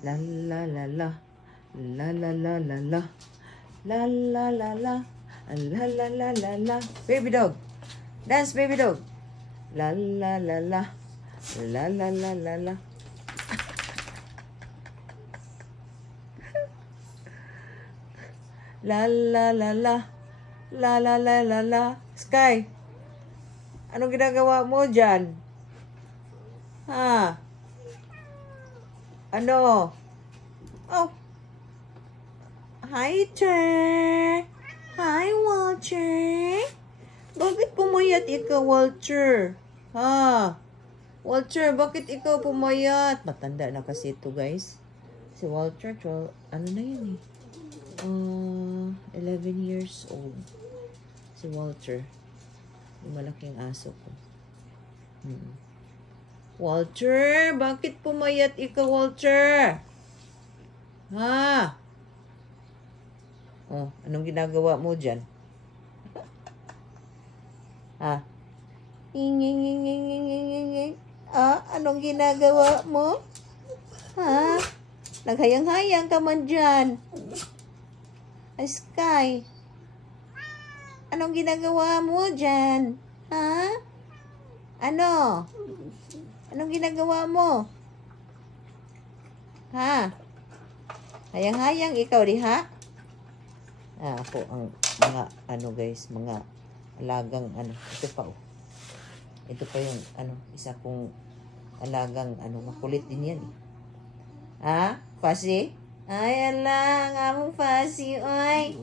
La la la la. La la la la la. La la la la. La la la la la. Baby dog. Dance, baby dog. La la la la. La la la la la. La la la la. La la la la la. Sky, anong ginagawa mo dyan? Ha? Ano? Oh. Hi, Che. Hi, Walter. Bakit pumayat ikaw, Walter? Ha? Walter, bakit ikaw pumayat? Matanda na kasi ito, guys. Si Walter, 12, ano na yan eh? 11 years old. Si Walter. Yung malaking aso ko. Walter, bakit pumayat ikaw, Walter? Ha? Oh, anong ginagawa mo dyan? Ha? Inginginginginginging. Ah, anong ginagawa mo? Ha? Naghayang-hayang ka man dyan. Sky, anong ginagawa mo dyan? Ha? Ano? Anong ginagawa mo? Ha? Hayang-hayang ikaw diha? Ako ang mga guys, mga alagang ito pa oh. Ito pa yung isa kong alagang makulit din yan eh. Ha? Fuzzy? Ay, ala, ang among Fuzzy, oy.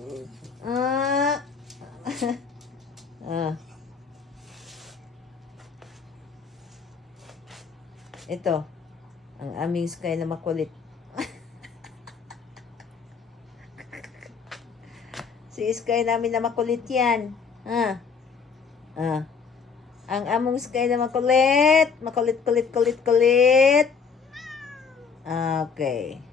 Ito, ang aming Sky na makulit. Si Sky namin na makulit yan. Ang among Sky na makulit. Makulit, kulit. Okay.